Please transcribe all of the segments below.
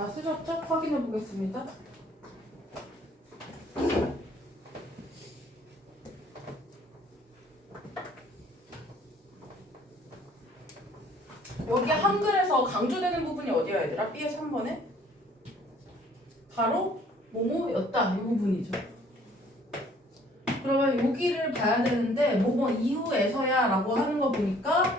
다 쓰셨죠? 확인해 보겠습니다. 여기 한글에서 강조되는 부분이 어디야 얘들아? B의 3번에? 바로 뭐뭐였다 이 부분이죠. 그러면 여기를 봐야 되는데 뭐뭐 이후에서야 라고 하는 거 보니까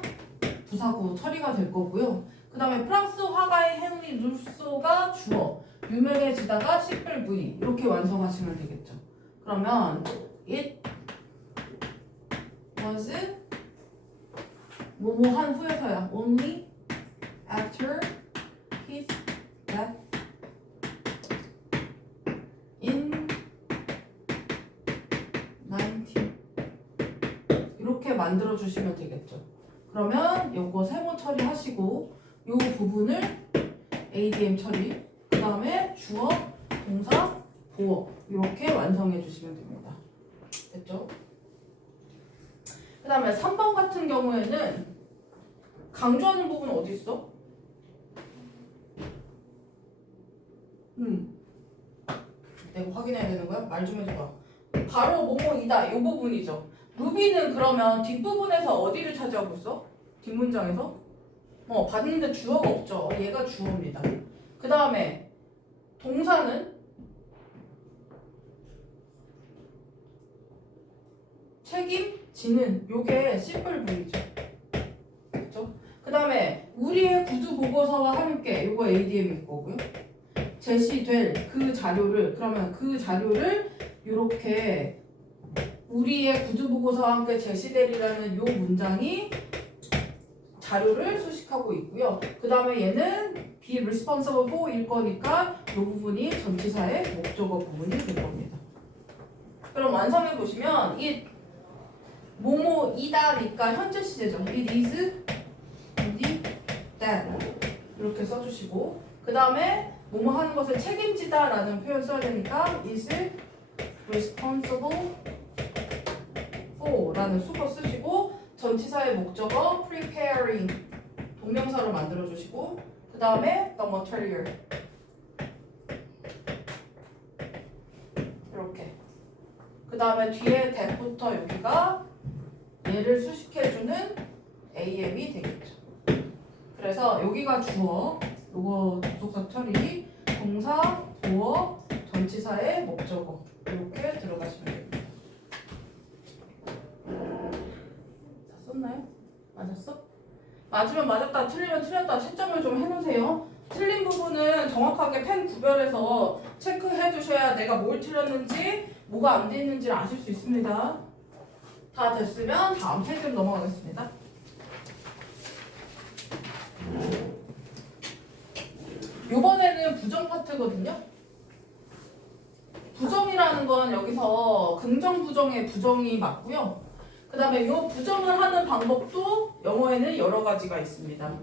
부사구 처리가 될 거고요. 그 다음에 프랑스 화가의 헨리 루소가 주어 유명해지다가 시플 V 이렇게 완성하시면 되겠죠. 그러면 it was 뭐뭐 한 후에서야 only after his death in 19 이렇게 만들어 주시면 되겠죠. 그러면 요거 세모 처리하시고 요 부분을 ADM 처리 그 다음에 주어, 동사, 보어 이렇게 완성해 주시면 됩니다. 됐죠? 그 다음에 3번 같은 경우에는 강조하는 부분은 어디 있어? 내가 확인해야 되는 거야? 말 좀 해줘봐. 바로 뭐뭐이다 이 부분이죠. 루비는 그러면 뒷부분에서 어디를 차지하고 있어? 뒷문장에서? 봤는데 주어가 없죠. 얘가 주어입니다. 그 다음에 동사는 책임지는 요게 심플 V죠. 그렇죠? 그 다음에 우리의 구두 보고서와 함께 요거 ADM일 거고요. 제시될 그 자료를 그러면 그 자료를 요렇게 우리의 구두 보고서와 함께 제시되리라는 요 문장이 자료를 수식하고 있고요. 그 다음에 얘는 be responsible for일 거니까 이 부분이 전치사의 목적어 부분이 될 겁니다. 그럼 완성해 보시면 이 뭐뭐이다니까 현재 시제죠. It is indeed that 이렇게 써주시고 그 다음에 뭐뭐 하는 것을 책임지다라는 표현 써야 되니까 is responsible for 라는 수거 쓰시고 전치사의 목적어 preparing 동명사로 만들어 주시고 그 다음에 the material 이렇게 그 다음에 뒤에 that부터 여기가 얘를 수식해주는 AM이 되겠죠. 그래서 여기가 주어 요거 접속사 처리 동사 보어 전치사의 목적어 이렇게 들어가시면 됩니다. 썼나요? 맞았어? 맞으면 맞았다 틀리면 틀렸다 채점을 좀 해놓으세요. 틀린 부분은 정확하게 펜 구별해서 체크해 주셔야 내가 뭘 틀렸는지 뭐가 안 돼 있는지를 아실 수 있습니다. 다 됐으면 다음 페이지로 넘어가겠습니다. 이번에는 부정 파트거든요. 부정이라는 건 여기서 긍정 부정의 부정이 맞고요. 그 다음에 이 부정을 하는 방법도 영어에는 여러 가지가 있습니다.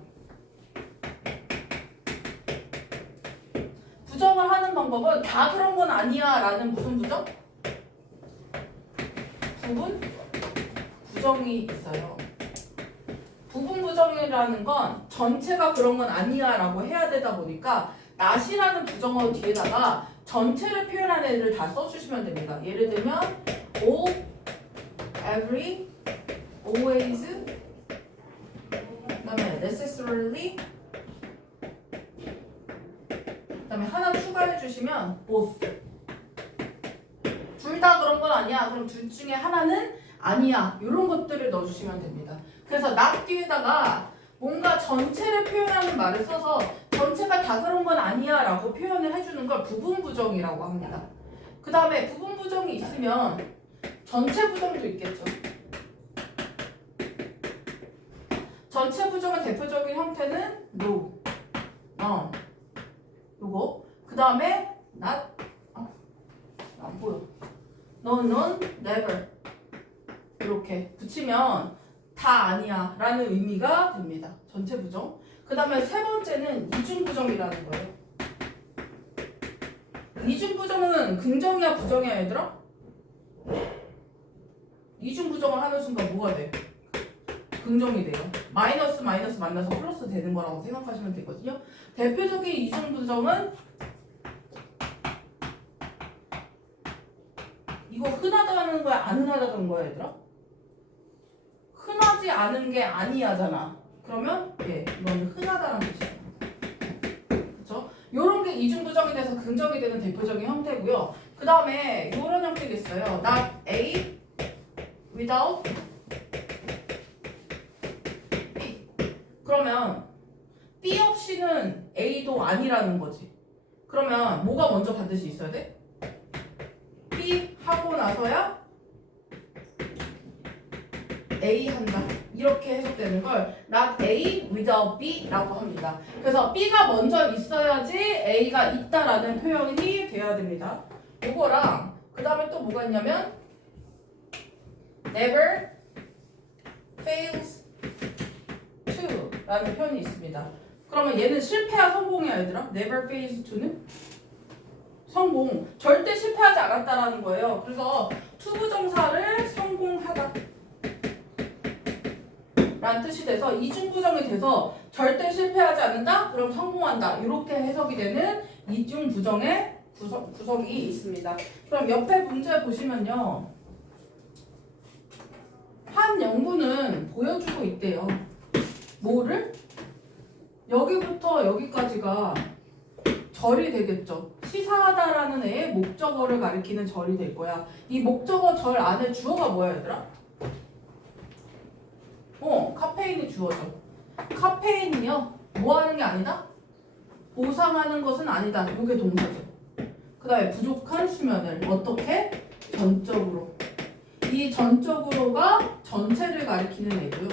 부정을 하는 방법은 다 그런 건 아니야 라는 무슨 부정? 부분 부정이 있어요. 부분 부정이라는 건 전체가 그런 건 아니야 라고 해야 되다 보니까 not이라는 부정어 뒤에다가 전체를 표현하는 애를 다 써주시면 됩니다. 예를 들면 all, every, always 그 다음에 necessarily 그 다음에 하나 추가해 주시면 both 둘 다 그런 건 아니야. 그럼 둘 중에 하나는 아니야. 이런 것들을 넣어주시면 됩니다. 그래서 not 뒤에다가 뭔가 전체를 표현하는 말을 써서 전체가 다 그런 건 아니야 라고 표현을 해주는 걸 부분 부정이라고 합니다. 그 다음에 부분 부정이 있으면 전체 부정도 있겠죠. 전체 부정의 대표적인 형태는 no, none 요거 그 다음에 not 안 보여 no, none, never 이렇게 붙이면 다 아니야 라는 의미가 됩니다. 전체 부정. 그 다음에 세 번째는 이중 부정이라는 거예요. 이중 부정은 긍정이야 부정이야 얘들아? 이중 부정을 하는 순간 뭐가 돼? 긍정이 돼요. 마이너스 마이너스 만나서 플러스 되는 거라고 생각하시면 되거든요. 대표적인 이중부정은 이거 흔하다는 거야, 안 흔하다는 거야, 얘들아? 흔하지 않은 게 아니야잖아. 그러면 이거는 흔하다는 뜻이야. 그렇죠? 요런 게 이중부정이 돼서 긍정이 되는 대표적인 형태고요. 그 다음에 요런 형태가 있어요. not A without B. 그러면 B 없이는 A도 아니라는 거지. 그러면 뭐가 먼저 반드시 있어야 돼? B 하고 나서야 A 한다. 이렇게 해석되는 걸 not A without B 라고 합니다. 그래서 B가 먼저 있어야지 A가 있다라는 표현이 돼야 됩니다. 이거랑 그 다음에 또 뭐가 있냐면 never fails to 라는 표현이 있습니다. 그러면 얘는 실패야 성공이야 얘들아? never fails to는? 성공. 절대 실패하지 않았다라는 거예요. 그래서 투부정사를 성공하다 라는 뜻이 돼서 이중부정이 돼서 절대 실패하지 않는다? 그럼 성공한다. 이렇게 해석이 되는 이중부정의 구성이 있습니다. 그럼 옆에 문제 보시면요. 한 연구는 보여주고 있대요. 뭐를? 여기부터 여기까지가 절이 되겠죠. 시사하다라는 애의 목적어를 가리키는 절이 될 거야. 이 목적어 절 안에 주어가 뭐야 얘들아? 카페인이 주어져. 카페인이요. 뭐 하는 게 아니다? 보상하는 것은 아니다. 이게 동사죠. 그 다음에 부족한 수면을 어떻게? 전적으로. 이 전적으로가 전체를 가리키는 애고요.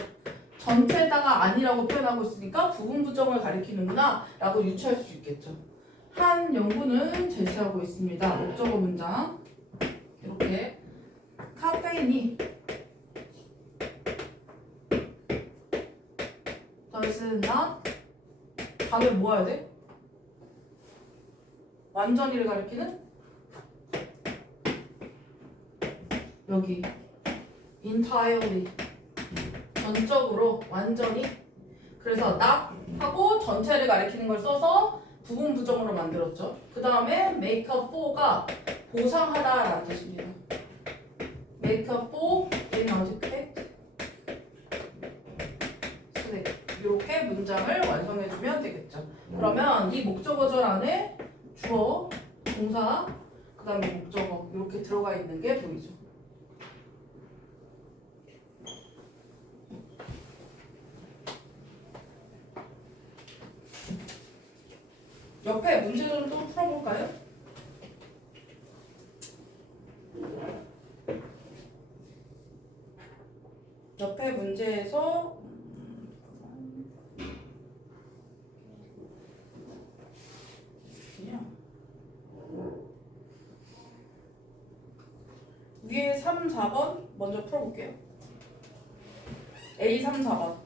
전체다가 아니라고 표현하고 있으니까 부분 부정을 가리키는구나 라고 유추할 수 있겠죠. 한 연구는 제시하고 있습니다. 목적어 문장 이렇게 카페인이 does not 답을 모아야 돼? 완전히를 가리키는 여기 entirely 전적으로 완전히 그래서 not 하고 전체를 가리키는 걸 써서 부분 부정으로 만들었죠. 그 다음에 make up for가 보상하다라는 뜻입니다. make up for in adequate 이렇게 문장을 완성해주면 되겠죠. 그러면 이 목적어절 안에 주어, 동사, 그 다음에 목적어 이렇게 들어가 있는 게 보이죠. 옆에 문제를 또 풀어볼까요? 옆에 문제에서 위에 3, 4번 먼저 풀어볼게요. A 3, 4번.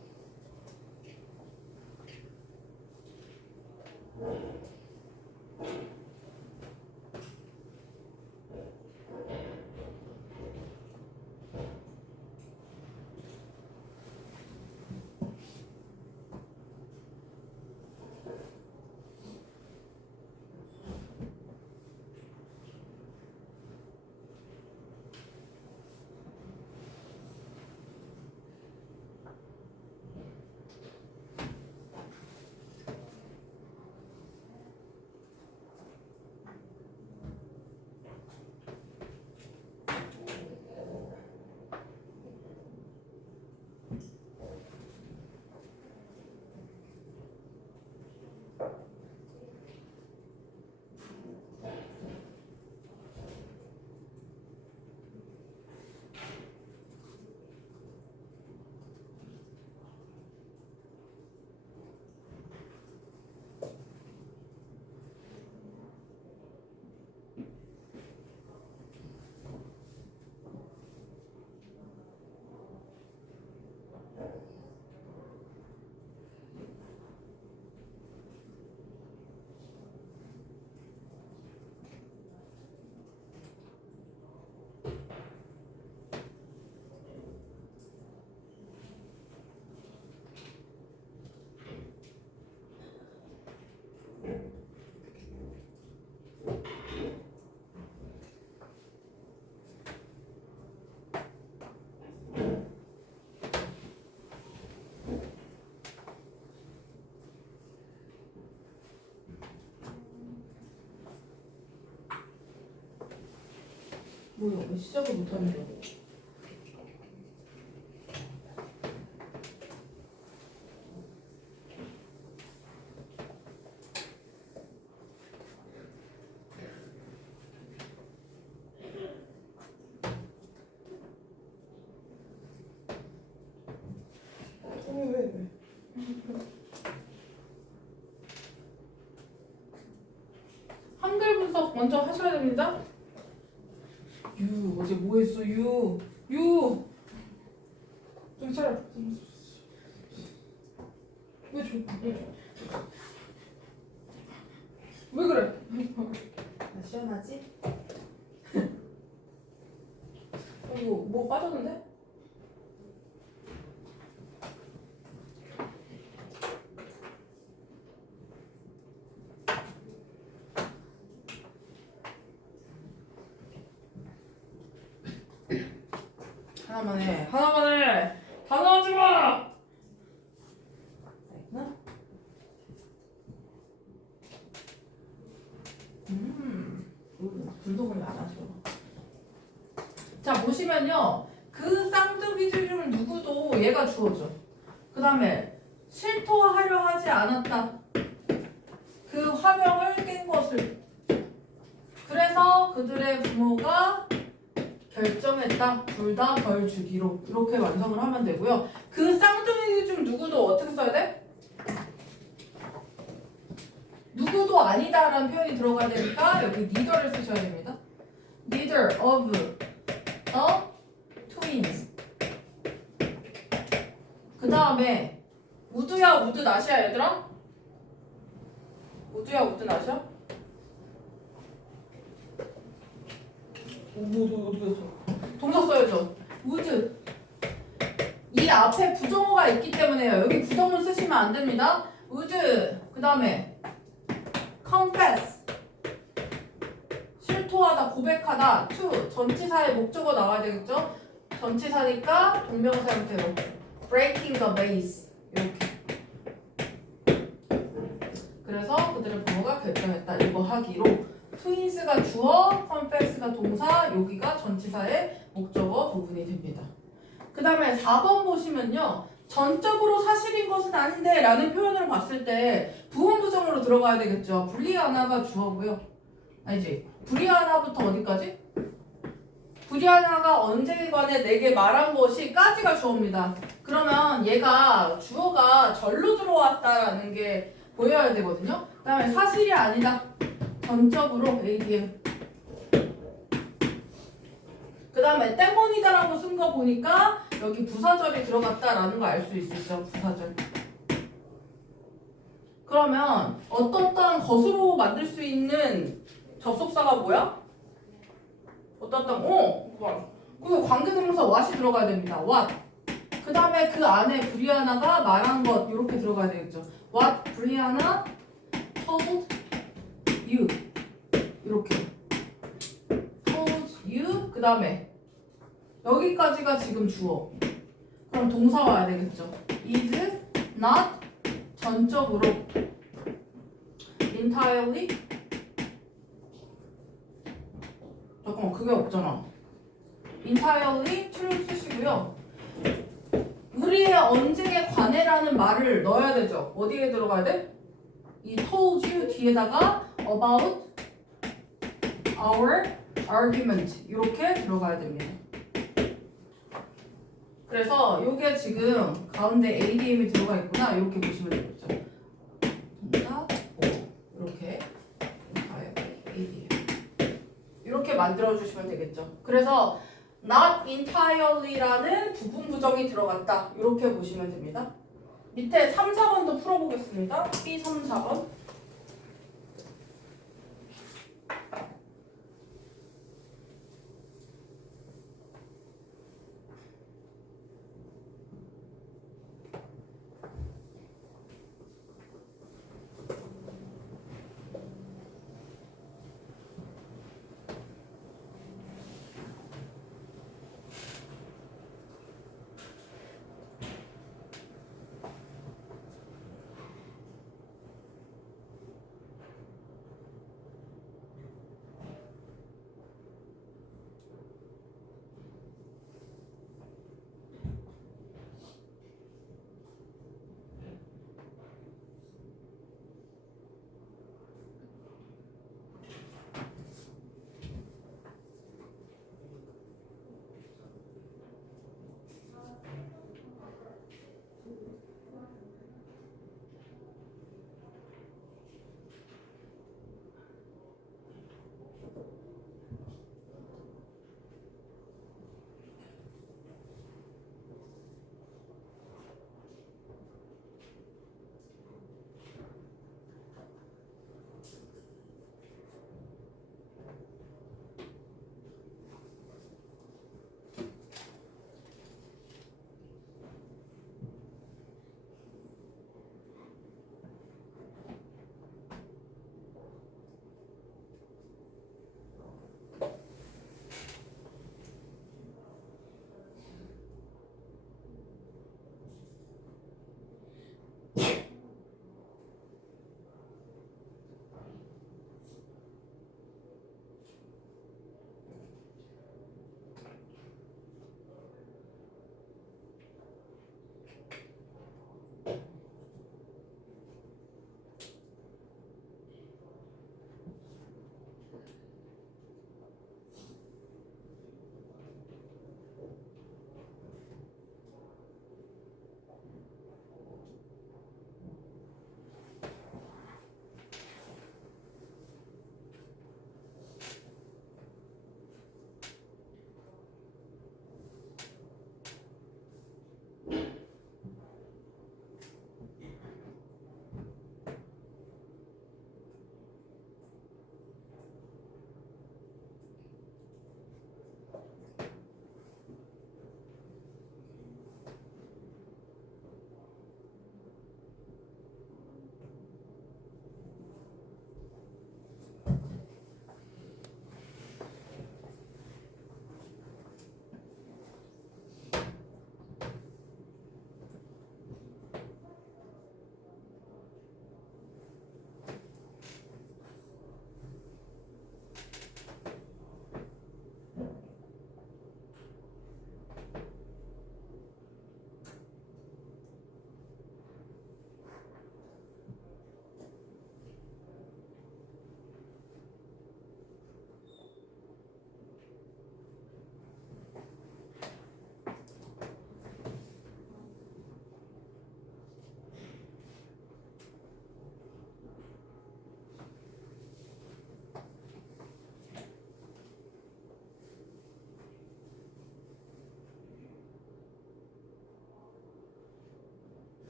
뭐야, 왜 시작을 못하는데? 왜? 한글 분석 먼저 하셔야 됩니다. 어제 뭐 했어, 정신 차려. 왜 그래? 나 시원하지? 이거 뭐 빠졌는데? 하나만 해. 다 나오지 마! 됐나? 불독을 안 하죠. 자, 보시면요. 그 쌍둥이 중 누구도 얘가 주어져. 그 다음에 실토하려 하지 않았다. 그 화명을 깬 것을. 그래서 그들의 부모가 결정했다. 둘 다 벌 주기로. 이렇게 완성을 하면 되고요. 그 쌍둥이 중 누구도 어떻게 써야 돼? 누구도 아니다라는 표현이 들어가야 되니까 여기 neither를 쓰셔야 됩니다. Neither of the twins. 그 다음에 우드야 우드 낫이야 얘들아? 우드야 우드 낫이야? 어디 갔어? 동사 써야죠. would. 이 앞에 부정어가 있기 때문에요. 여기 부정문 쓰시면 안 됩니다. would. 그 다음에 confess. 실토하다, 고백하다. to. 전치사의 목적어 나와야 되겠죠? 전치사니까 동명사 형태로. breaking the vase. 이렇게. 그래서 그들의 부모가 결정했다. 이거 하기로. 트윈스가 주어, confess가 동사, 여기가 전치사의 목적어 부분이 됩니다. 그 다음에 4번 보시면요. 전적으로 사실인 것은 아닌데 라는 표현으로 봤을 때 부분부정으로 들어가야 되겠죠. 브리아나가 주어고요. 아니지. 브리아나부터 어디까지? 브리아나가 언제관에 내게 말한 것이 까지가 주어입니다. 그러면 얘가 주어가 절로 들어왔다라는 게 보여야 되거든요. 그 다음에 사실이 아니다. 전적으로 ADM. 그 다음에 때문이다라고 쓴 거 보니까 여기 부사절이 들어갔다라는 거 알 수 있으시죠? 부사절. 그러면 어떤 것으로 만들 수 있는 접속사가 뭐야? 그 관계대명사 what이 들어가야 됩니다. what. 그 다음에 그 안에 브리아나가 말한 것 이렇게 들어가야 되겠죠. What Brianna told you. 이렇게. told you. 그 다음에 여기까지가 지금 주어. 그럼 동사 와야 되겠죠. is not 전적으로 entirely. 잠깐만 그게 없잖아. entirely true 쓰시고요. 우리의 언쟁에 관해라는 말을 넣어야 되죠. 어디에 들어가야 돼? 이 told you 뒤에다가 about our argument 이렇게 들어가야 됩니다. 그래서 이게 지금 가운데 ADM이 들어가 있구나 이렇게 보시면 되겠죠. 동사 이렇게 ADM 이렇게 만들어 주시면 되겠죠. 그래서 not entirely라는 부분 부정이 들어갔다 이렇게 보시면 됩니다. 밑에 3, 4번도 풀어보겠습니다. B 3, 4번.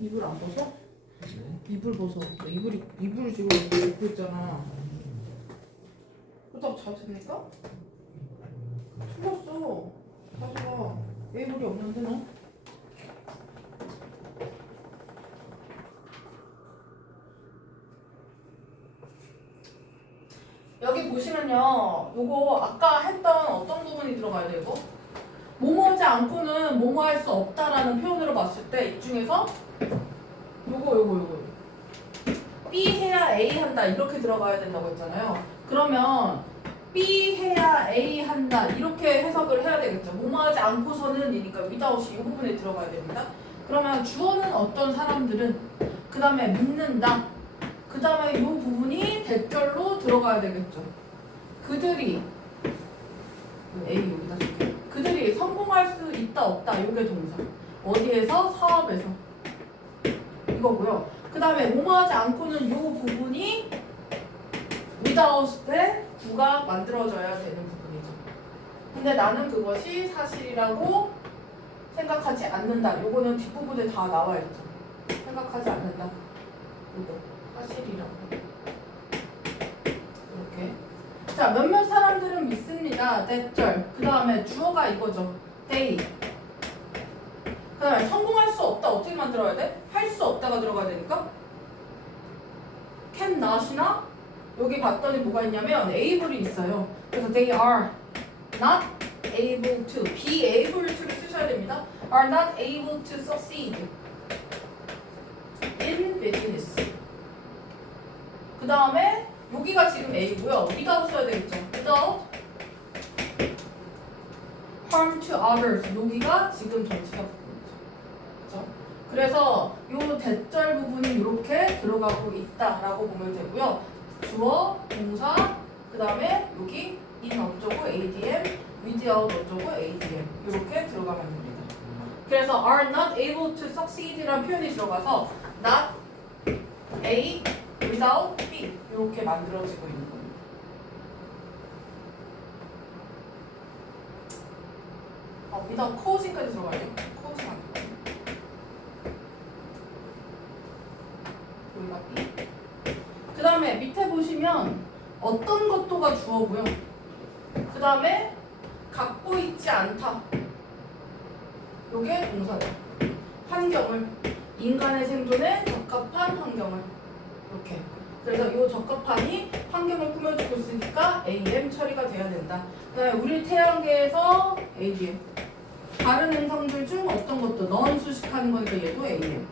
이불 안 벗어? 네? 이불 벗어. 이불 지금 입고 있잖아. 그렇다고 자도 됩니까? 틀렸어. 가져가. 이불이 없는데 너? 여기 보시면요. 요거 아까 했던 어떤 부분이 들어가야 돼요, 이거? 뭐뭐하지 않고는 뭐뭐 할 수 없다라는 표현으로 봤을 때 이 중에서 요거 B 해야 A 한다 이렇게 들어가야 된다고 했잖아요. 그러면 B 해야 A 한다 이렇게 해석을 해야 되겠죠. 뭐뭐하지 않고서는 이니까 without이 이 부분에 들어가야 됩니다. 그러면 주어는 어떤 사람들은 그 다음에 묻는다 그 다음에 이 부분이 대절로 들어가야 되겠죠. 그들이 A 여기다 쓸게요. 그들이 성공할 수 있다 없다 이게 동사. 어디에서? 사업에서. 이거고요. 그 다음에 뭐뭐하지 않고는 이 부분이 without 때 구가 만들어져야 되는 부분이죠. 근데 나는 그것이 사실이라고 생각하지 않는다. 요거는 뒷부분에 다 나와 있죠. 생각하지 않는다. 요거 사실이라고. 이렇게. 자, 몇몇 사람들은 믿습니다. 대절. 그 다음에 주어가 이거죠. they. 그 다음에 성공할 수 없다. 어떻게 만들어야 돼? 할 수 없다가 들어가야 되니까 can not이나 여기 봤더니 뭐가 있냐면 able이 있어요. 그래서 they are not able to, be able to를 쓰셔야 됩니다. are not able to succeed in business. 그 다음에 여기가 지금 A고요. without 써야 되겠죠. without harm to others. 여기가 지금 전치사 부분이죠. 그렇죠? 그래서 이 대절 부분이 이렇게 들어가고 있다라고 보면 되고요. 주어, 동사, 그 다음에 여기 in 어쩌고 ADM, without 어쩌고 ADM 이렇게 들어가면 됩니다. 그래서 are not able to succeed이라는 표현이 들어가서 not A without B 이렇게 만들어지고 있는 겁니다. without causing까지 들어가요. causing 안 들어가요. 여기가 B. 그 다음에 밑에 보시면 어떤 것도가 주어고요. 그 다음에 갖고 있지 않다. 요게 동사죠. 환경을, 인간의 생존에 적합한 환경을 이렇게. 그래서 이 적합한이 환경을 꾸며주고 있으니까 AM 처리가 돼야 된다. 그 다음에 우리 태양계에서 ADM. 다른 행성들 중 어떤 것도 넌 수식하는 거니까 얘도 AM.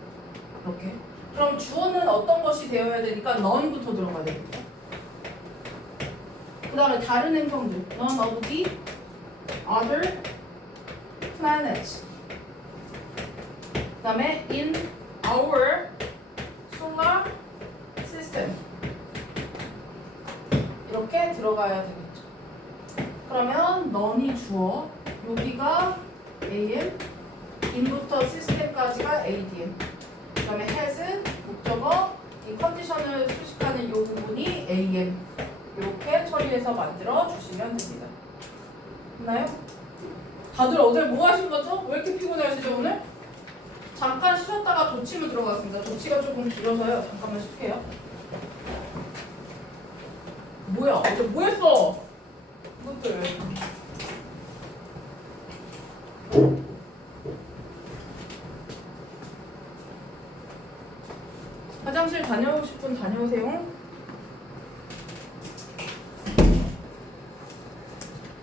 이렇게. 그럼 주어는 어떤 것이 되어야 되니까 넌부터 들어가야 됩니다. 그 다음에 다른 행성들 none of the other planets. 그 다음에 in our solar system 이렇게 들어가야 되겠죠. 그러면 none이 주어, 여기가 am, in부터 system까지가 adm, 그 다음에 has, 목적어, 이 컨디션을 수식하는 이 부분이 am 이렇게 처리해서 만들어 주시면 됩니다. 됐나요? 다들 어제 뭐 하신 거죠? 왜 이렇게 피곤해하시죠 오늘? 잠깐 쉬었다가 도치로 들어갔습니다. 도치가 조금 길어서요. 잠깐만 쉴게요. 뭐야? 어제 뭐 했어? 이것들. 화장실 다녀오고 싶은 다녀오세요.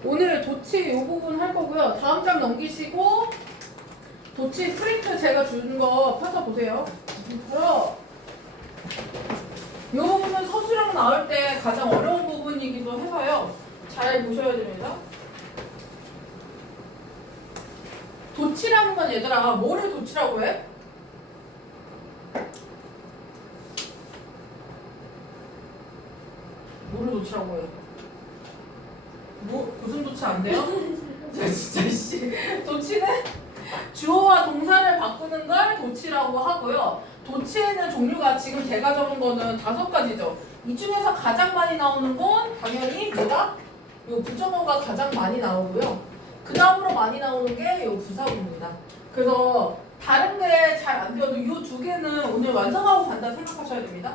오늘 도치 이 부분 할 거고요. 다음 장 넘기시고 도치 프린트 제가 준 거 펴서 보세요. 그래서 이 부분은 서술형 나올 때 가장 어려운 부분이기도 해서요. 잘 보셔야 됩니다. 도치라는 건 얘들아 뭐를 도치라고 해? 뭐를 도치라고 해? 무슨 도치 안 돼요? 진짜 씨. 도치는 주어와 동사를 바꾸는 걸 도치라고 하고요. 도치에는 종류가 지금 제가 적은 거는 5가지죠. 이 중에서 가장 많이 나오는 건 당연히 뭐다? 요 부정어가 가장 많이 나오고요. 그 다음으로 많이 나오는 게 요 부사구입니다. 그래서 다른 게 잘 안 되어도 이 두 개는 오늘 완성하고 간다 생각하셔야 됩니다.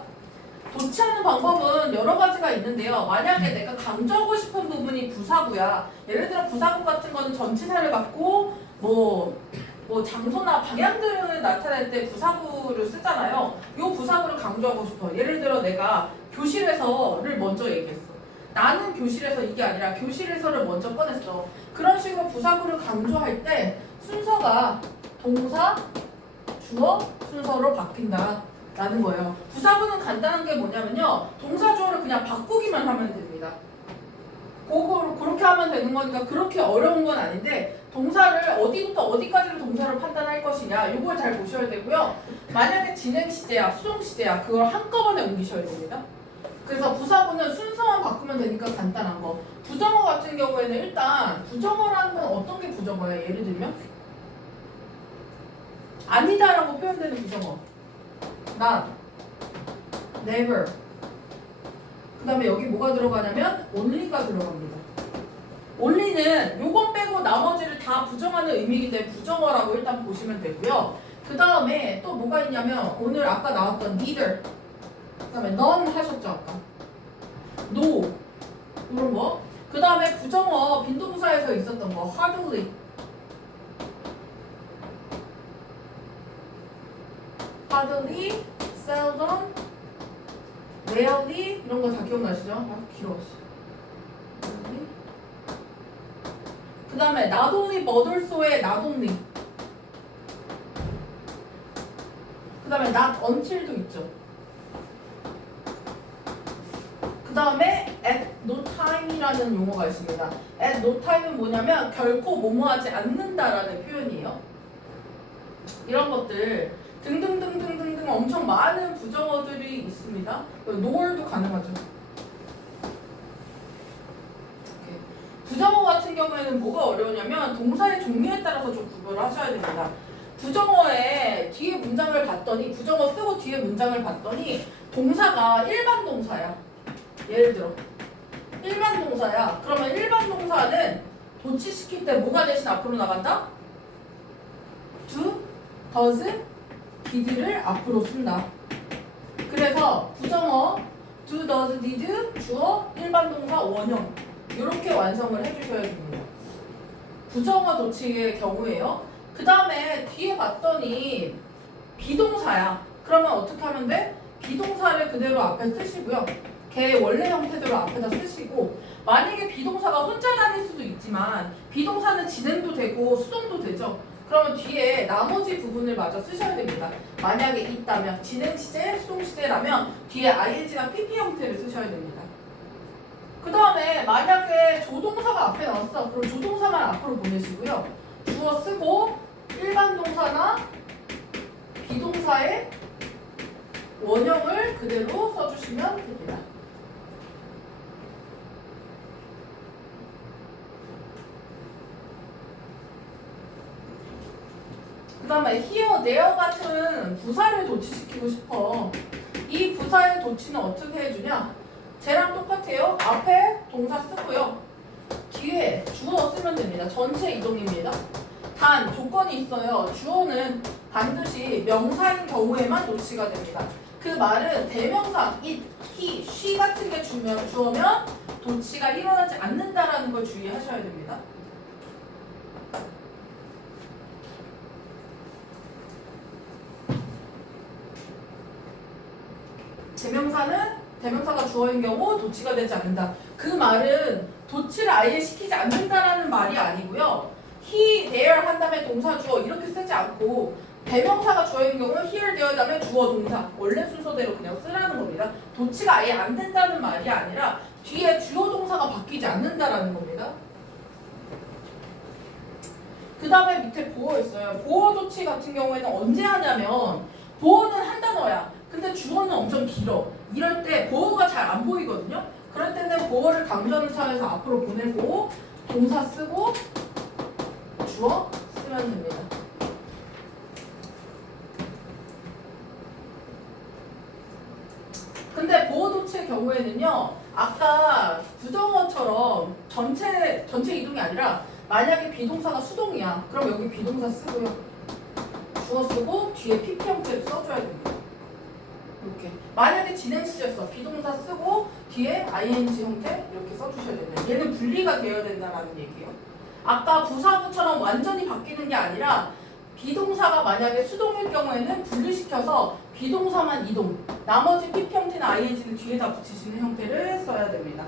도치하는 방법은 여러 가지가 있는데요. 만약에 내가 강조하고 싶은 부분이 부사구야. 예를 들어 부사구 같은 거는 전치사를 갖고 뭐 장소나 방향 등을 나타낼 때 부사구를 쓰잖아요. 이 부사구를 강조하고 싶어요. 예를 들어 내가 교실에서를 먼저 얘기했어. 나는 교실에서 이게 아니라 교실에서를 먼저 꺼냈어. 그런 식으로 부사구를 강조할 때 순서가 동사, 주어 순서로 바뀐다 라는 거예요. 부사구는 간단한 게 뭐냐면요. 동사, 주어를 그냥 바꾸기만 하면 됩니다. 그렇게 하면 되는 거니까 그렇게 어려운 건 아닌데 동사를 어디부터 어디까지로 동사를 판단할 것이냐 이걸 잘 보셔야 되고요. 만약에 진행 시제야, 수동 시제야 그걸 한꺼번에 옮기셔야 됩니다. 그래서 부사구는 순서만 바꾸면 되니까 간단한 거. 부정어 같은 경우에는 일단 부정어라는 건 어떤 게 부정어예요? 예를 들면 아니다라고 표현되는 부정어. not, never. 그 다음에 여기 뭐가 들어가냐면 only가 들어갑니다. only는 요건 빼고 나머지를 다 부정하는 의미이기 때문에 부정어라고 일단 보시면 되고요. 그 다음에 또 뭐가 있냐면 오늘 아까 나왔던 neither, 그 다음에 none 하셨죠 아까. no 이런 거. 그 다음에 부정어 빈도부사에서 있었던 거 hardly, hardly, seldom, rarely 이런 거 다 기억나시죠? 아 길어. 그 다음에 not only but also의 not only. 그 다음에 not until도 있죠. 그 다음에 at no time이라는 용어가 있습니다. at no time은 뭐냐면 결코 뭐뭐하지 않는다라는 표현이에요. 이런 것들 등등등등등등 엄청 많은 부정어들이 있습니다. nor도 가능하죠. 부정어 같은 경우에는 뭐가 어려우냐면 동사의 종류에 따라서 좀 구별을 하셔야 됩니다. 부정어의 뒤에 문장을 봤더니 부정어 쓰고 뒤에 문장을 봤더니 동사가 일반 동사야. 예를 들어 일반 동사야. 그러면 일반 동사는 도치시킬 때 뭐가 대신 앞으로 나간다? do, does, did를 앞으로 쓴다. 그래서 부정어 do, does, did, 주어, 일반 동사, 원형 이렇게 완성을 해주셔야 됩니다. 부정어 도치의 경우에요. 그 다음에 뒤에 봤더니 비동사야. 그러면 어떻게 하면 돼? 비동사를 그대로 앞에 쓰시고요. 걔 원래 형태대로 앞에다 쓰시고 만약에 비동사가 혼자 다닐 수도 있지만 비동사는 진행도 되고 수동도 되죠. 그러면 뒤에 나머지 부분을 마저 쓰셔야 됩니다. 만약에 있다면 진행 시제, 수동 시제라면 뒤에 ing나 pp 형태를 쓰셔야 됩니다. 그 다음에 만약에 조동사가 앞에 나왔어. 그럼 조동사만 앞으로 보내시고요. 주어 쓰고 일반 동사나 비동사의 원형을 그대로 써주시면 됩니다. 그 다음에 here, there 같은 부사를 도치시키고 싶어. 이 부사의 도치는 어떻게 해주냐? 쟤랑 똑같아요. 앞에 동사 쓰고요. 뒤에 주어 쓰면 됩니다. 전체 이동입니다. 단 조건이 있어요. 주어는 반드시 명사인 경우에만 도치가 됩니다. 그 말은 대명사 it, he, she 같은 게 주어면 도치가 일어나지 않는다라는 걸 주의하셔야 됩니다. 대명사가 주어인 경우 도치가 되지 않는다. 그 말은 도치를 아예 시키지 않는다라는 말이 아니고요. he, there 한 다음에 동사 주어 이렇게 쓰지 않고 대명사가 주어인 경우 here, there 다음에 주어 동사 원래 순서대로 그냥 쓰라는 겁니다. 도치가 아예 안 된다는 말이 아니라 뒤에 주어 동사가 바뀌지 않는다라는 겁니다. 그 다음에 밑에 보어 있어요. 보어 도치 같은 경우에는 언제 하냐면 보어는 한 단어야. 근데 주어는 엄청 길어. 이럴 때 보어가 잘 안 보이거든요. 그럴 때는 보어를 강조하는 차원에서 앞으로 보내고 동사 쓰고 주어 쓰면 됩니다. 보어도치의 경우에는요. 아까 부정어처럼 전체 이동이 아니라 만약에 비동사가 수동이야. 그럼 여기 비동사 쓰고요. 주어 쓰고 뒤에 PP 형태를 써줘야 됩니다. 이렇게. 만약에 진행시였어. 비동사 쓰고 뒤에 ing 형태 이렇게 써주셔야 됩니다. 얘는 분리가 되어야 된다는 얘기예요. 아까 부사구처럼 완전히 바뀌는 게 아니라 비동사가 만약에 수동일 경우에는 분리시켜서 비동사만 이동, 나머지 PP 형태나 ing는 뒤에다 붙이시는 형태를 써야 됩니다.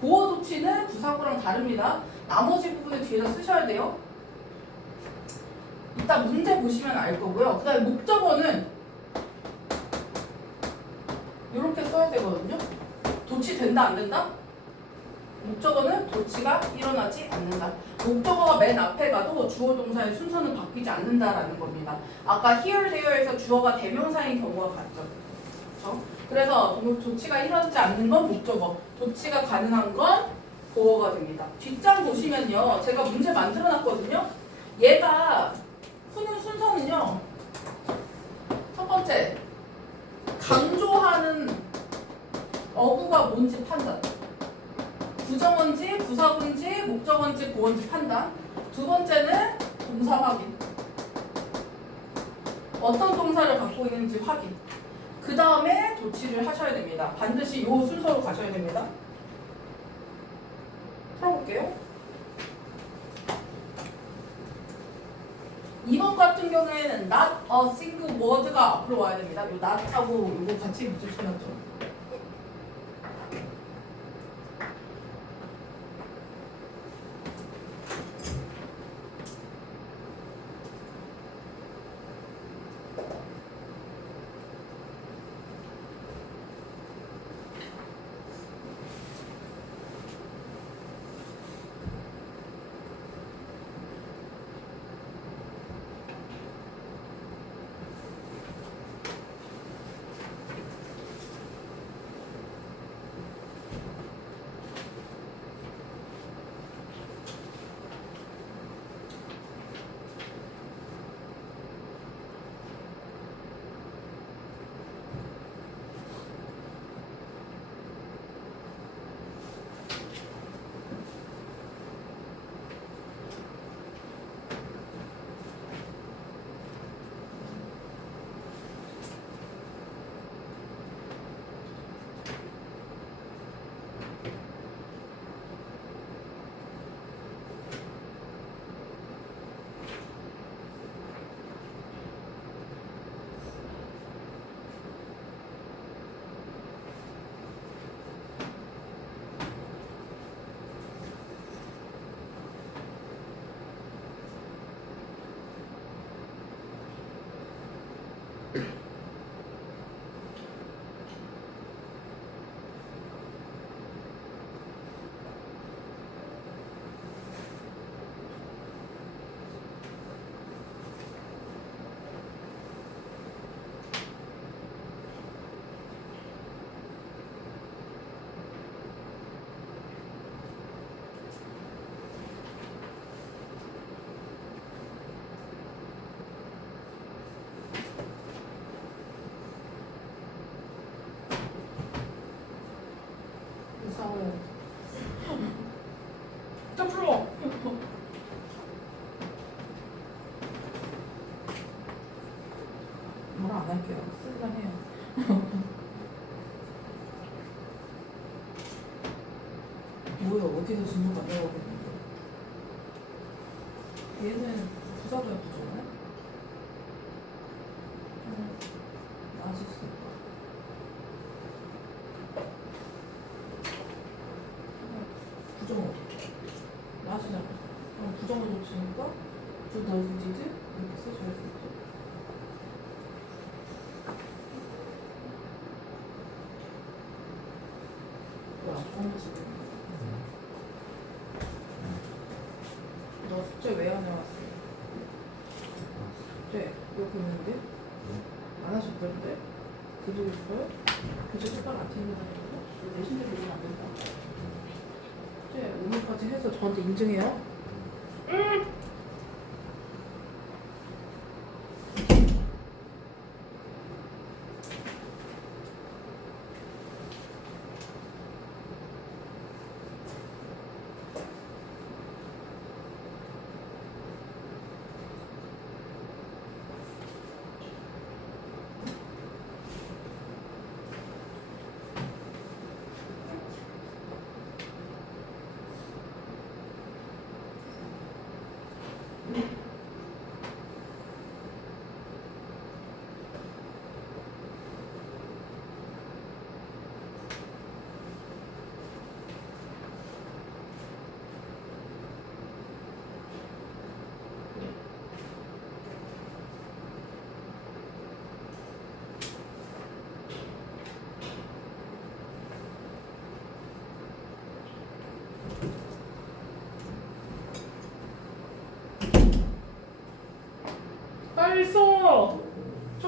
보어도치는 부사구랑 다릅니다. 나머지 부분을 뒤에다 쓰셔야 돼요. 이따 문제 보시면 알 거고요. 그 다음에 목적어는 이렇게 써야 되거든요. 도치 된다 안 된다? 목적어는 도치가 일어나지 않는다. 목적어가 맨 앞에 가도 주어 동사의 순서는 바뀌지 않는다라는 겁니다. 아까 here, there에서 주어가 대명사인 경우가 같죠. 그렇죠? 그래서 도치가 일어나지 않는 건 목적어, 도치가 가능한 건 보어가 됩니다. 뒷장 보시면요. 제가 문제 만들어 놨거든요. 얘가 푸는 순서는요. 첫 번째, 강조하는 어구가 뭔지 판단. 부정어인지 부사구인지 목적어인지 보어인지 판단. 두 번째는 동사 확인. 어떤 동사를 갖고 있는지 확인. 그 다음에 도치를 하셔야 됩니다. 반드시 이 순서로 가셔야 됩니다. 풀어볼게요. 2번 같은 경우에는 not a single word가 앞으로 와야 됩니다. 요 not하고 이거 같이 붙여놨죠. 자 풀어. 뭐라 안 할게요. 쓸라 해요. 뭐야 어디서 질문 만들어보겠는데. 얘는 부사도야 부정어야? 맛있을까? 부정어 맞으잖아. 그럼 부정어 놓치니까 좀 더 디드 이렇게 써줘야 되겠죠. 뭐야 좋은 거 너 숙제 왜 안 해왔어? 숙제 여기 있는데? 안 하셨던데? 그대로 있어요? 그저 색깔 안 튀는다니까? 내신대 보면 안 된다. 숙제 오늘까지 해서 저한테 인증해요.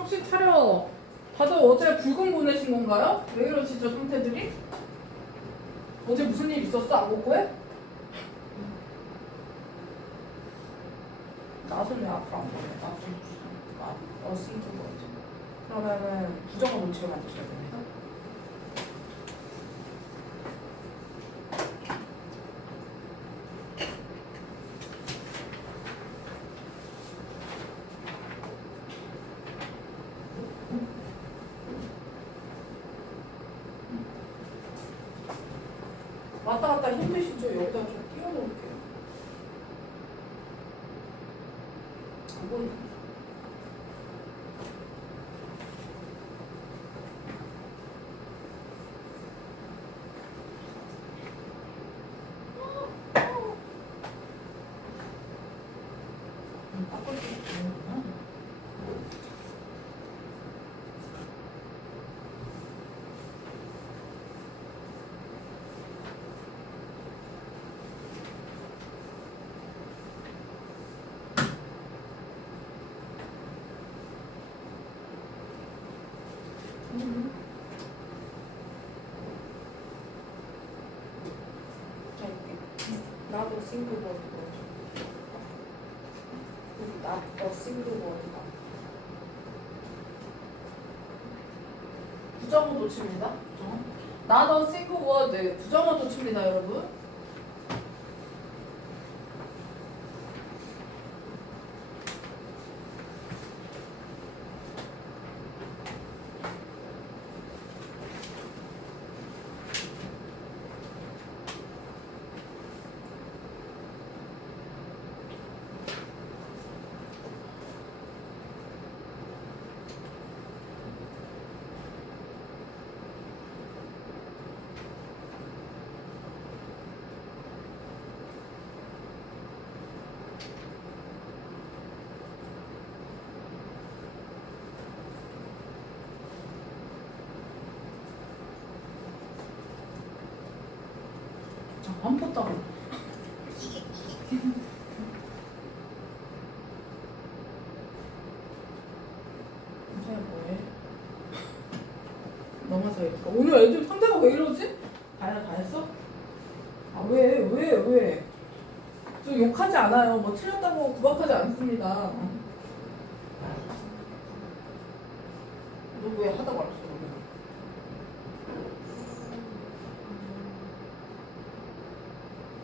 정신 차려. 다들 어제 불금 보내신 건가요? 왜 이러시죠, 상태들이? 어제 무슨 일 있었어? 안 고고해? 나도 내 앞으로 안 보내. 나도 어싱크 거지. 그러면은 부정어 노치를 만드셔야 됩니다. 왔다 갔다 힘드시죠? 여기다 좀 띄워놓을게요. 안 보이네. 닦을 수 있구나. 나도 싱글버드 나도 싱글버드다. 부정어 놓칩니다. 나도 싱글버드 부정어 놓칩니다, 여러분. 안 폈다고. 선생님 뭐해? 넘어져 있고. 오늘 애들 상대가 왜 이러지? 다 했어? 아 왜? 저 욕하지 않아요. 뭐 틀렸다고 구박하지 않습니다. 너 왜 하다 말았어?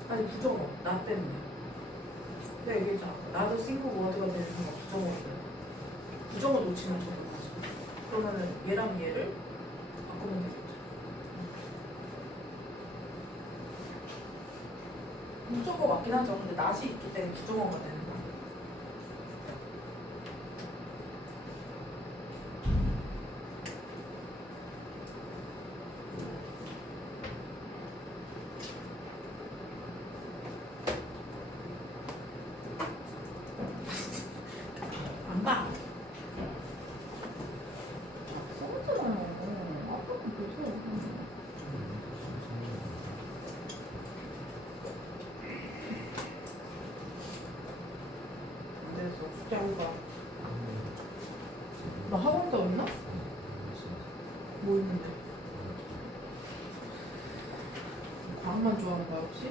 아니 부정어 나 때문에. 내가 얘기했잖아. 나도 싱글 워드가 되는 건 부정어거든. 부정어 놓치면 저는 거지. 그러면은 얘랑 얘를 바꾸면 되겠죠. 부정어 맞긴 하죠. 근데 낫이 있기 때문에 부정어가 되는 거야. 안 봐. 써있잖아요. 아까 보세요. 그래서 숙제 안 가. 너 학원도 없나? 뭐 있는데? 과학만 좋아하는 거야 혹시?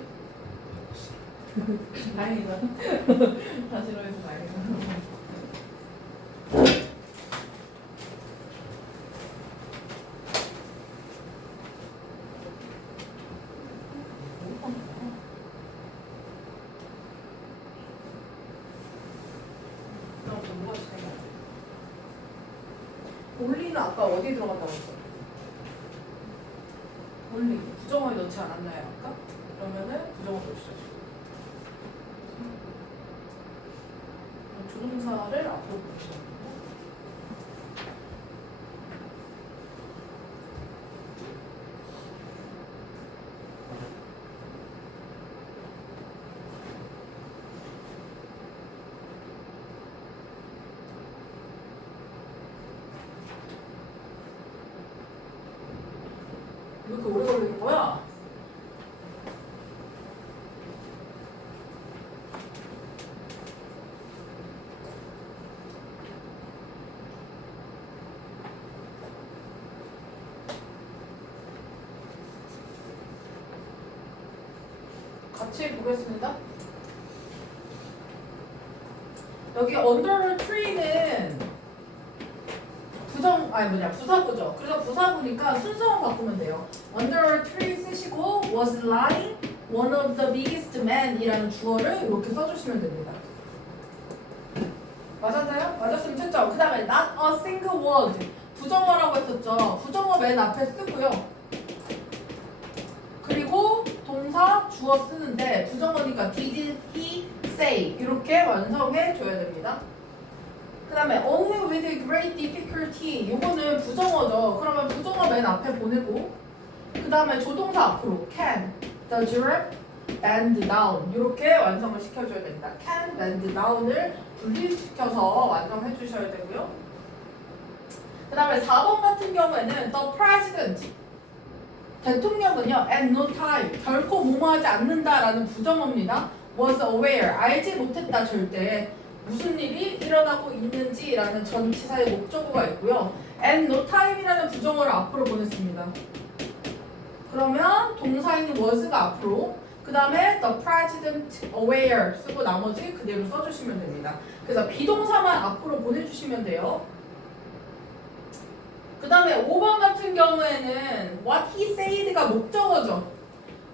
다행이다. 다 싫어해서 다행이다. 올리는 아까 어디 들어간다고 했어? 올리 부정어에 넣지 않았나요 아까? 그러면은 부정어 넣으시죠. 조동사를 앞으로 보시면 됩니다. 왜 이렇게 오래 걸리는 거야? 같이 보겠습니다. 여기 under tree는 부사구죠. 그래서 부사구니까 순서만 바꾸면 돼요. under a tree 쓰시고 was lying one of the biggest men 이라는 주어를 이렇게 써주시면 됩니다. 맞았나요? 맞았으면 됐죠? 그 다음에 not a single word 부정어라고 했었죠. 부정어 맨 앞에 쓰고요. 그리고 동사 주어 쓰는데 부정어니까 did he say 이렇게 완성해 줘야 됩니다. 그 다음에 only with great difficulty 요거는 부정어죠. 그러면 부정어 맨 앞에 보내고 그 다음에 조동사 앞으로 can, does, bend down 이렇게 완성을 시켜줘야 됩니다. can, bend down을 분리시켜서 완성해 주셔야 되고요. 그 다음에 4번 같은 경우에는 the president 대통령은요 at no time 결코 뭐뭐하지 않는다라는 부정어입니다. was aware 알지 못했다 절대 무슨 일이 일어나고 있는지라는 전치사의 목적어가 있고요. at no time이라는 부정어를 앞으로 보냈습니다. 그러면 동사인 was가 앞으로 그 다음에 the president aware 쓰고 나머지 그대로 써주시면 됩니다. 그래서 비동사만 앞으로 보내주시면 돼요. 그 다음에 5번 같은 경우에는 what he said가 목적어죠.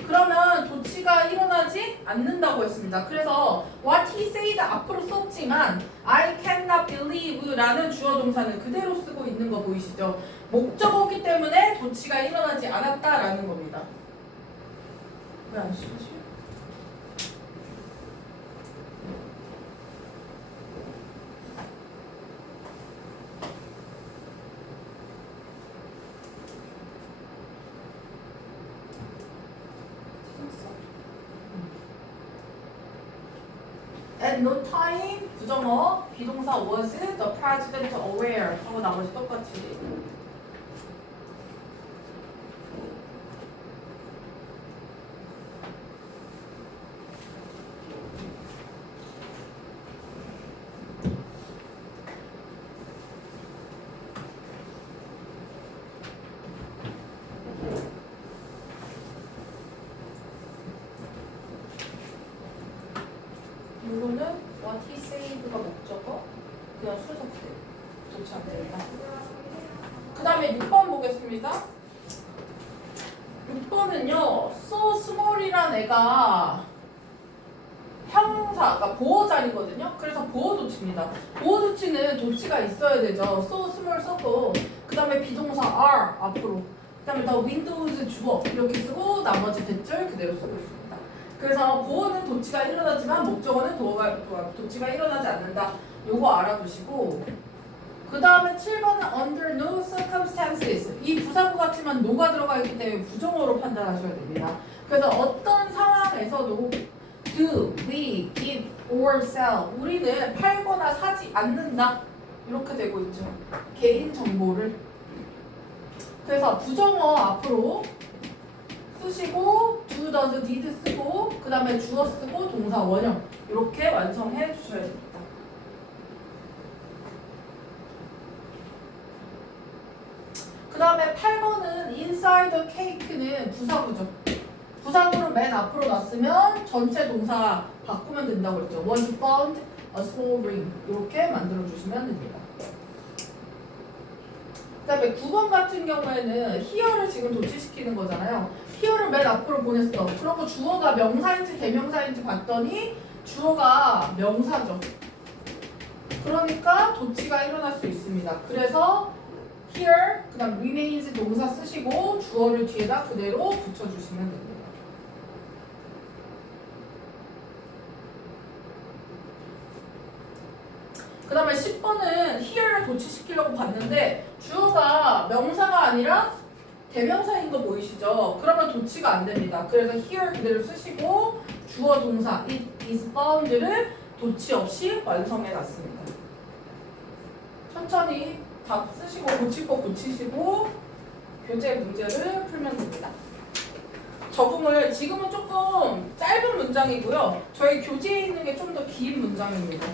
그러면 도치가 일어나지 않는다고 했습니다. 그래서 what he said 앞으로 썼지만 I cannot believe 라는 주어 동사는 그대로 쓰고 있는 거 보이시죠? 목적어기 때문에 도치가 일어나지 않았다라는 겁니다. 왜 안 쓰지? At no time 부정어 비동사 was the president aware 하고 나머지 똑같이 이거는 what he said가 목적어 그냥 순서대로 좋지 않습니다. 그 다음에 6번 보겠습니다. 6번은요 so small이란 애가 형용사, 그러니까 보어자리거든요. 그래서 보어도치입니다. 보어도치는 도치가 있어야 되죠. so small 써도 그 다음에 비동사 are 앞으로 그 다음에 the windows 주어 이렇게 쓰고 나머지 대절 그대로 쓰고 있습니다. 그래서 보어는 도치가 일어나지만 목적어는 도치가 일어나지 않는다. 요거 알아두시고 그 다음에 7번은 under no circumstances 이 부사구 같지만 no가 들어가 있기 때문에 부정어로 판단하셔야 됩니다. 그래서 어떤 상황에서도 do, we, give, or sell 우리는 팔거나 사지 않는다 이렇게 되고 있죠. 개인 정보를 그래서 부정어 앞으로 쓰시고 do, does, did 쓰고 그 다음에 주어 쓰고 동사 원형 이렇게 완성해 주셔야 됩니다. 그 다음에 8번은 inside the cake는 부사구죠. 부사구를 맨 앞으로 놨으면 전체 동사 바꾸면 된다고 했죠. was found a small ring 이렇게 만들어 주시면 됩니다. 그 다음에 9번 같은 경우에는 here를 지금 도치시키는 거잖아요. here를 맨 앞으로 보냈어. 그러고 주어가 명사인지 대명사인지 봤더니 주어가 명사죠. 그러니까 도치가 일어날 수 있습니다. 그래서 here 그 다음 remains 동사 쓰시고 주어를 뒤에다 그대로 붙여주시면 됩니다. 그 다음에 10번은 here를 도치시키려고 봤는데 주어가 명사가 아니라 대명사인 거 보이시죠? 그러면 도치가 안 됩니다. 그래서 here 그대로 쓰시고 주어 동사 it is found를 도치 없이 완성해 놨습니다. 천천히 답 쓰시고 고칠 거 고치시고 교재 문제를 풀면 됩니다. 적응을 지금은 조금 짧은 문장이고요. 저희 교재에 있는 게 좀 더 긴 문장입니다.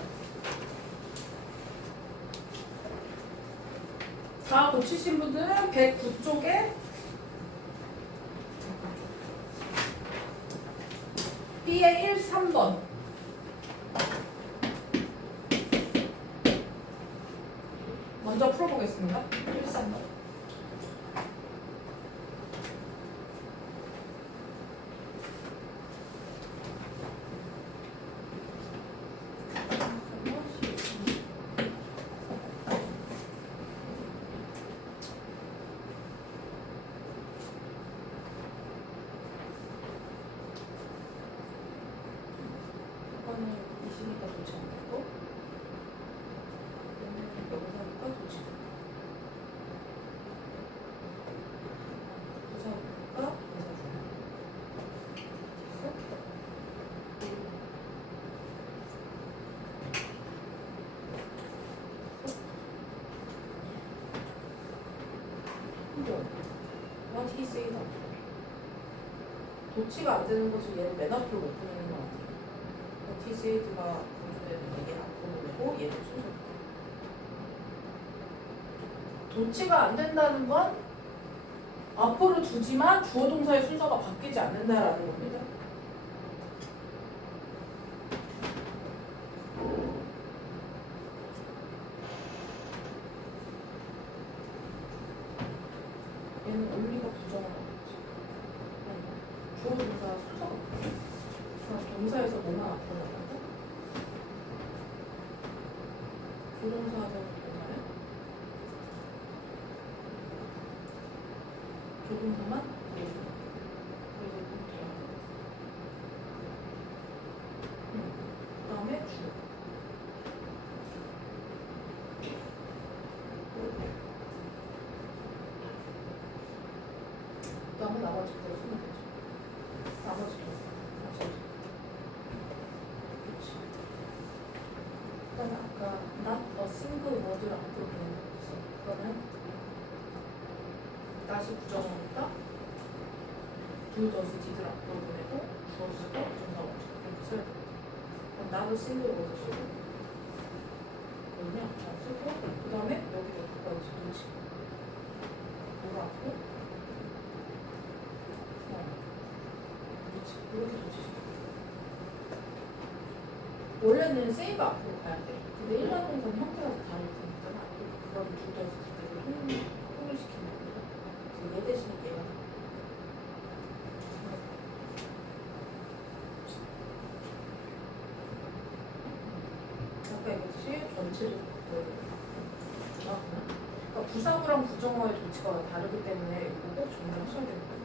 다 고치신 분들은 109쪽에 B B의 1, 3번. 먼저 풀어보겠습니다. 1, 3번. 이거는 20m 도착하고 여기서부터 도착. 도착부터 What he said. 도치가 안 되는 것을 얘를 맨 앞으로 못 보내는 거 아니에요? What he said가 공주되는 얘를 앞으로 보내고 얘를 순서. 도치가 안 된다는 건 앞으로 두지만 주어 동사의 순서가 바뀌지 않는다라는 겁니다. 얘는 원리가 부정을 하겠지. 주어 동사 순서가 바뀌어. 그럼 동사에서 뭐만 앞으로 나가고 부동사에서 동사는 조동사만 그래서 그 다음에 주. 그 다음에 나머지 거 쓰면 되죠. 나머지 거. 그렇지. 그 다음에 아까 not a single word를 앞으로 보내는 거 있어. 그거는 다시 부정하니까 do, does, did를 앞으로 보내고 주어 쓰고 동사 원칙 이렇게 써야 돼. 그럼 not a single word 쓰고 그냥 쓰고 그 다음에 여기도 바꿔야지. 그렇지. 뭐라고? 그렇지. 이렇게 도치지. 원래는 세이브 앞으로 가야 돼. 근데 일반 동사는 형태가 다를 테니까 그런 두 가지 지들을 통일시키는 겁니다. 그래서 얘 대신에 얘가 아까 이것이 전체를 바꿔야 돼요. 그러니까 부사구랑 부정어의 조치가 다르기 때문에 이거 꼭 정리하셔야 되는 거예요.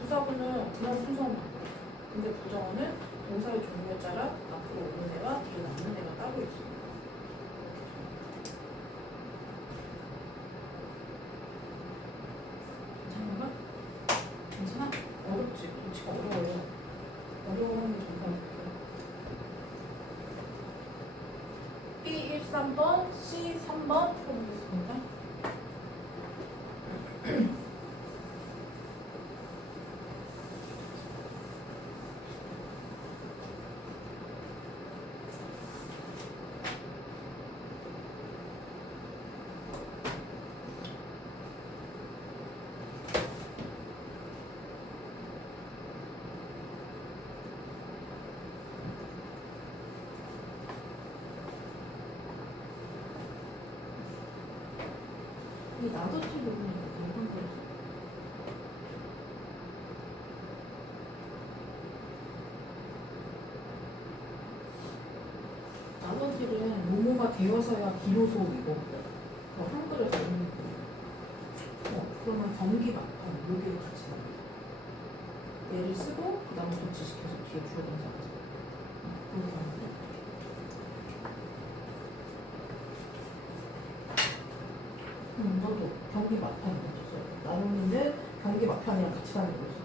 부사구는 그냥 순서만 바꿔요. 근데 부정어는 동사의 종류에 따라 앞으로 오는 애와 뒤로 남는 애가 따로 있어요. 괜찮은가? 괜찮아? 어렵지? 도치가 어려워요. 어려워하면 정말 B 1, 3번, C 3번 풀어보겠습니다. 이 나도티 부분이 너무 힘들었어. 나도티는 모모가 되어서야 비로소이고 한글을 쓰는 거. 그러면 경기 막판 여기를 같이 나옵니다. 얘를 쓰고 그 다음에 도치시켜서 뒤에 주어 동사 그렇게 하면 돼. 너도 경기 막판에 맞췄어요. 나누는데 경기 막판이랑 같이 가는 거였어.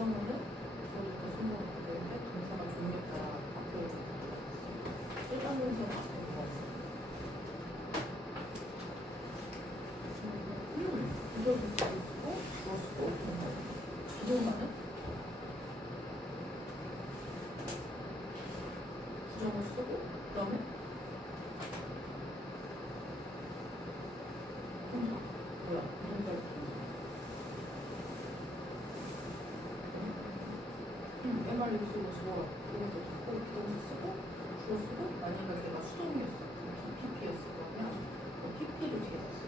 부정어는 저부터 승부가 되는데 동사가 종류에 따라 바뀌어요. 일반 동사가 바뀌는 거 같아요. 부정 동사도 쓰고 주어 쓰고 비동사는 부정을 쓰고 그다음에 동사 뭐야 동사를 MR을 쓰고 주어 이것도 듣고 비동사 쓰고 주어 쓰고 만약에 걔가 수동이었어 PP였을 거면 PP를 뒤에 놨어.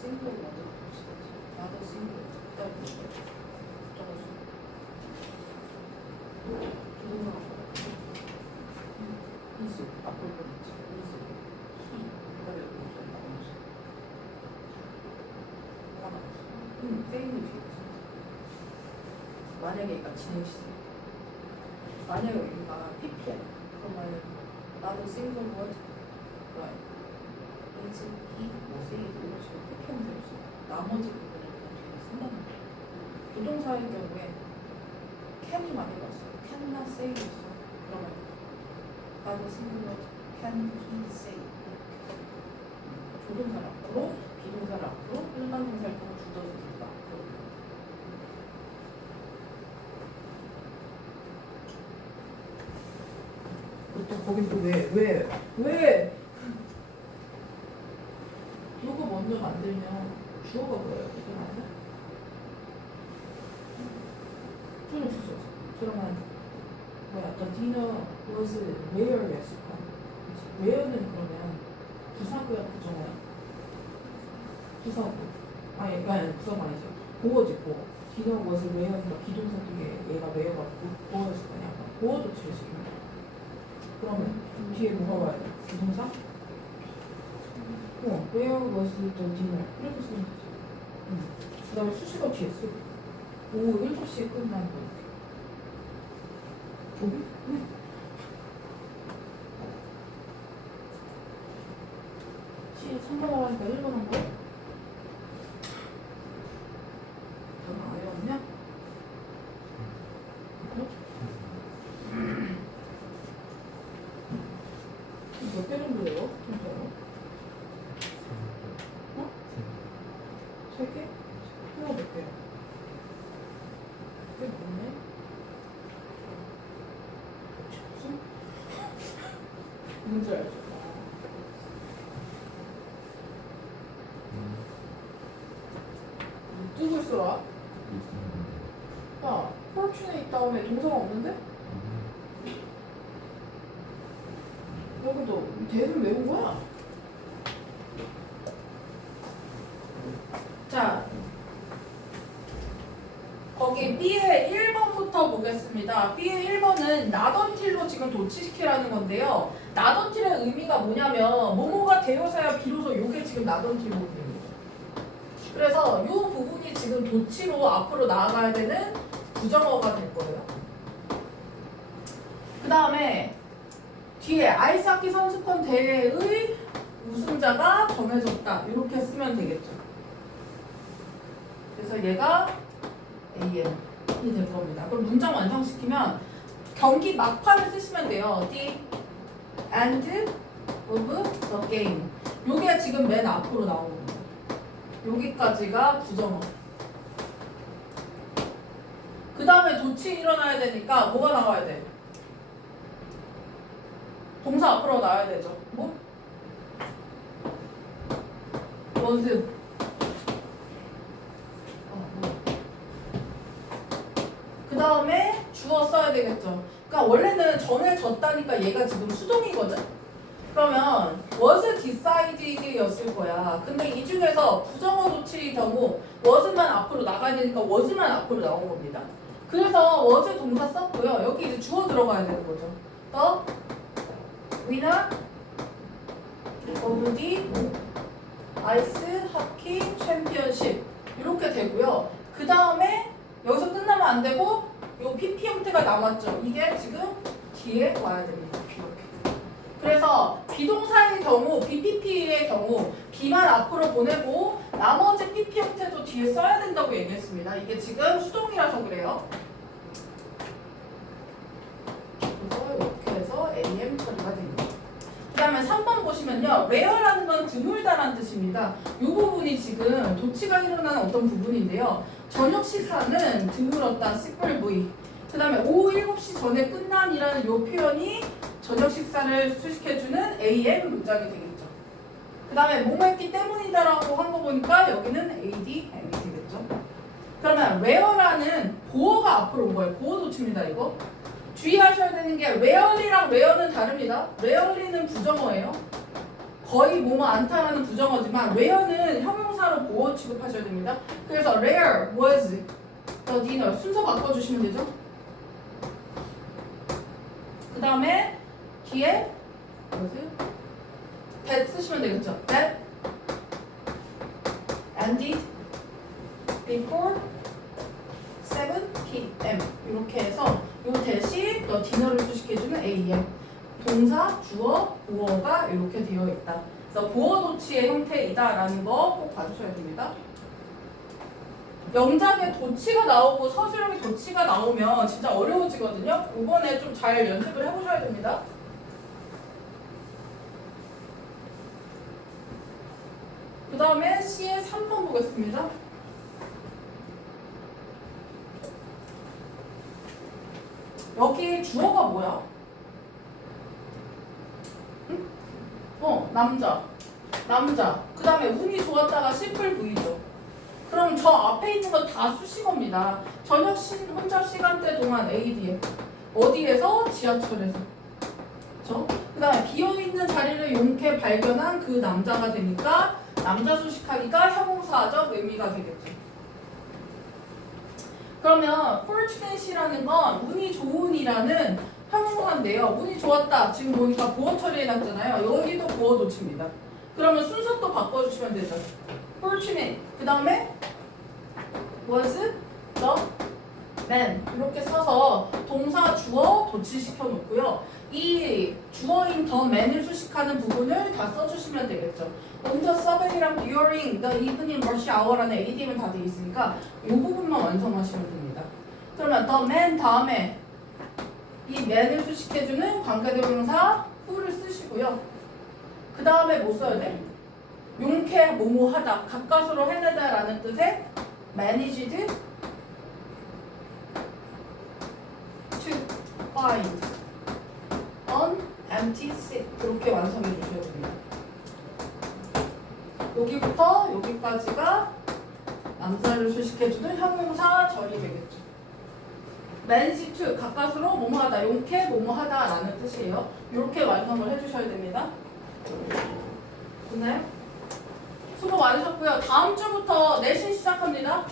싱글 먼저 보시겠지. 나도 싱글. 그다음에 적었어. 비동사가 이수 앞으로 보냈지. 이수 히 그다음에 무슨 나머지 나머지 세이는 뒤에 있어. 만약에 얘가 진행 시제. 만약에 여기가 PP야. 그러면 나도 싱글 원 right. 이즈 히 세이 이런 식으로 PP하면 될 수 있어. 나머지 부분을 그냥 뒤에 쓴다는 거야. 부동사의 경우에 can이 많이 봤어요. can나 say였어. 그러면 나도 싱글로 can he say 이렇게 조동사를 앞으로 비동사를 앞으로 일반 동사를 통해 주어서 있다. 또 거긴 또 왜 이거 먼저 만들면 주어가 뭐예요? 이거 맞아? 주어 주소. 그러면 뭐야? The dinner was where였을 거야. where는 그러면 부사고야 부정어야? 부사고. 아니 부사가 아니죠. 보어지 보어. dinner was where니까 비동사 뒤에 얘가 where가 보어였을 거냐? 보어도 제일 싫어. 그러면 뒤에 뭐가 와야 돼? 부동사? where was the dinner? 이렇게 쓰면 되죠. 그 다음에 수식어 뒤에 쓰고 오후 7시에 끝난 거 여기? 시 3번 나가니까 1번 한 거? 너는 아예 없냐? 몇 개 정도예요? 진짜요? 어? 3개? 하나 몇 개야? 꽤 많네? 무슨? 뭔지 알죠? 뜨고 있어라. 야, 포르춘에 다음에 동사가 없는데? 여기도 대를 외운 거야. 자, 거기 B의 1번부터 보겠습니다. B의 1번은 나던틸로 지금 도치시키라는 건데요. 나던틸의 의미가 뭐냐면 뭐뭐가 되어서야 비로소 요게 지금 나던틸거든요. 그래서 이 부분이 지금 도치로 앞으로 나아가야 되는 부정어가 될 거예요. 그 다음에 뒤에 아이스하키 선수권 대회의 우승자가 정해졌다. 이렇게 쓰면 되겠죠. 그래서 얘가 AM이 될 겁니다. 그럼 문장 완성시키면 경기 막판을 쓰시면 돼요. The end of the game. 요게 지금 맨 앞으로 나오는 거예요. 여기까지가 부정어. 그 다음에 도치 일어나야 되니까 뭐가 나와야 돼? 동사 앞으로 나와야 되죠. 뭐? was. 그 다음에 주어 써야 되겠죠. 그러니까 원래는 정해졌다니까 얘가 지금 수동이거든. 그러면 was decided였을 거야. 근데 이 중에서 부정어 도치의 경우 was만 앞으로 나가야 되니까 was만 앞으로 나온 겁니다. 그래서 was 동사 썼고요. 여기 이제 주어 들어가야 되는 거죠. The winner of OD 아이스 하키 챔피언십 이렇게 되고요. 그 다음에 여기서 끝나면 안 되고 요 PP 형태가 남았죠. 이게 지금 뒤에 와야 됩니다. 이렇게. 그래서 비동사의 경우, BPP의 경우 B만 앞으로 보내고 나머지 PP 형태도 뒤에 써야 된다고 얘기했습니다. 이게 지금 수동이라서 그래요. 그래서 이렇게 해서 AM 처리가 됩니다. 그 다음에 3번 보시면요. rare라는 건 드물다라는 뜻입니다. 이 부분이 지금 도치가 일어나는 어떤 부분인데요. 저녁 식사는 드물었다. 시플 V. 그 다음에 오후 7시 전에 끝남이라는 이 표현이 저녁 식사를 수식해주는 AM 문장이 되겠죠. 그 다음에 뭐뭐했기 때문이다라고 한 거 보니까 여기는 AD, M이 되겠죠. 그러면 rare라는 보어가 앞으로 온 거예요. 보어 도치입니다. 이거. 주의하셔야 되는 게 rarely랑 rare는 다릅니다. rarely는 부정어예요. 거의 뭐뭐 않다라는 부정어지만 rare는 형용사로 보어 취급하셔야 됩니다. 그래서 rare was the dinner 순서 바꿔주시면 되죠. 그 다음에 뒤에 that 쓰시면 되겠죠. That ended before 7 p.m. 이렇게 해서 요 대신 너 디너를 수식해주는 AM 동사, 주어, 보어가 이렇게 되어 있다. 그래서 보어 도치의 형태이다라는 거 꼭 봐주셔야 됩니다. 영작에 도치가 나오고 서술형에 도치가 나오면 진짜 어려워지거든요. 이번에 좀 잘 연습을 해보셔야 됩니다. 그 다음에 C의 3번 보겠습니다. 여기 주어가 뭐야? 응? 남자. 그 다음에 운이 좋았다가 심플 V죠. 그럼 저 앞에 있는 건 다 수식어입니다. 저녁 혼잡 시간대 동안 ADM. 어디에서? 지하철에서. 그쵸? 그 다음에 비어있는 자리를 용케 발견한 그 남자가 되니까 남자 수식하기가 형용사적 의미가 되겠죠. 그러면 fortunate이라는 건 운이 좋은이라는 형용사인데요. 운이 좋았다. 지금 보니까 보어 처리해놨잖아요. 여기도 보어 도치입니다. 그러면 순서 또 바꿔주시면 되죠. fortunate. 그 다음에 was the man. 이렇게 써서 동사 주어 도치시켜 놓고요. 이 주어인 the man을 수식하는 부분을 다 써주시면 되겠죠. on the subway랑 during the evening rush hour라는 ADM은 다 되어 있으니까 이 부분만 완성하시면 됩니다. 그러면 the man 다음에 이 man을 수식해주는 관계대명사 who를 쓰시고요. 그 다음에 뭐 써야 돼? 용케 뭐뭐하다, 가까스로 해내다라는 뜻의 managed to find an empty seat 이렇게 완성해 주셔야 됩니다. 여기부터 여기까지가 남자를 수식해주는 형용사 절이 되겠죠. manage to 가까스로 뭐뭐하다, 용케 뭐뭐하다라는 뜻이에요. 이렇게 완성을 해주셔야 됩니다. 됐나요? 수고 많으셨고요. 다음 주부터 내신 시작합니다.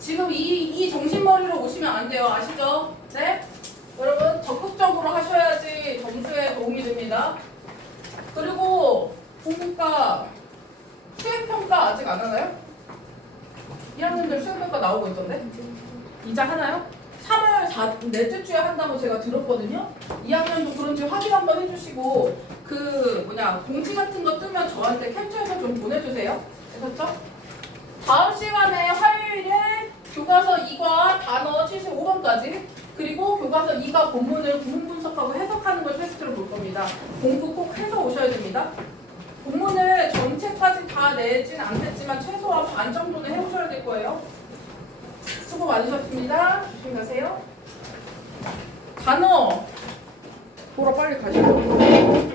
지금 이 정신머리로 오시면 안 돼요. 아시죠? 네? 여러분 적극적으로 하셔야지 점수에 도움이 됩니다. 그리고 공부과 수행평가 아직 안 하나요? 1학년들 수행평가 나오고 있던데? 이제 하나요? 3월 넷째 주에 한다고 제가 들었거든요. 2학년도 그런지 확인 한번 해주시고 공지 같은 거 뜨면 저한테 캡처해서 좀 보내주세요. 됐죠? 다음 시간에 화요일에 교과서 2과 단어 75번까지 그리고 교과서 2과 본문을 구문 분석하고 해석하는 걸 테스트로 볼 겁니다. 공부 꼭 해서 오셔야 됩니다. 본문을 전체까지 다 내진 않겠지만 최소한 반 정도는 해오셔야 될 거예요. 수고 많으셨습니다. 조심히 가세요. 단어 보러 빨리 가시죠.